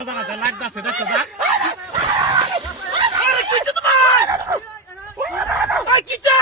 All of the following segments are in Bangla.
লাগতেছে দেখো যা আরে কিছু তোমার আই কিছু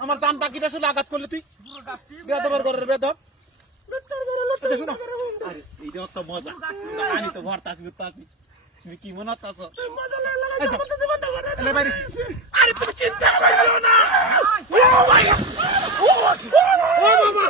আমার দাম বাকিটা শুনে আঘাত করলে তুই বেদবের ঘরের বেদব শোনো আরে এইটা তো মজা আমি তো ভর্তা আছি তুমি কি মনে হতাছ আরে তুমি চিন্তা করিও না ও ভাই ও বাবা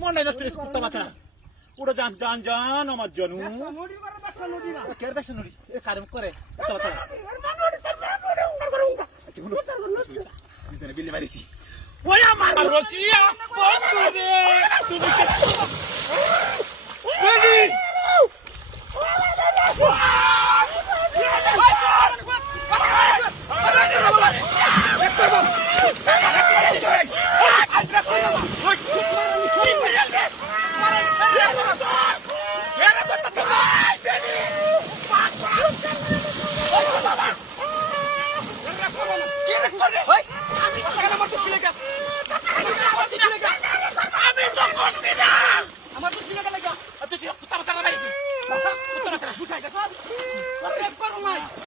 মন্ডাই নষ্ট কুত্তা বাচ্চা পুরো জান জান জান আমার জানু কের বেশি নড়ি এ কারম করে কুত্তা বাচ্চা বিলি মারিছি ওই আমার রসিয়া বন্ধু রে তুমি বেবি আমার তো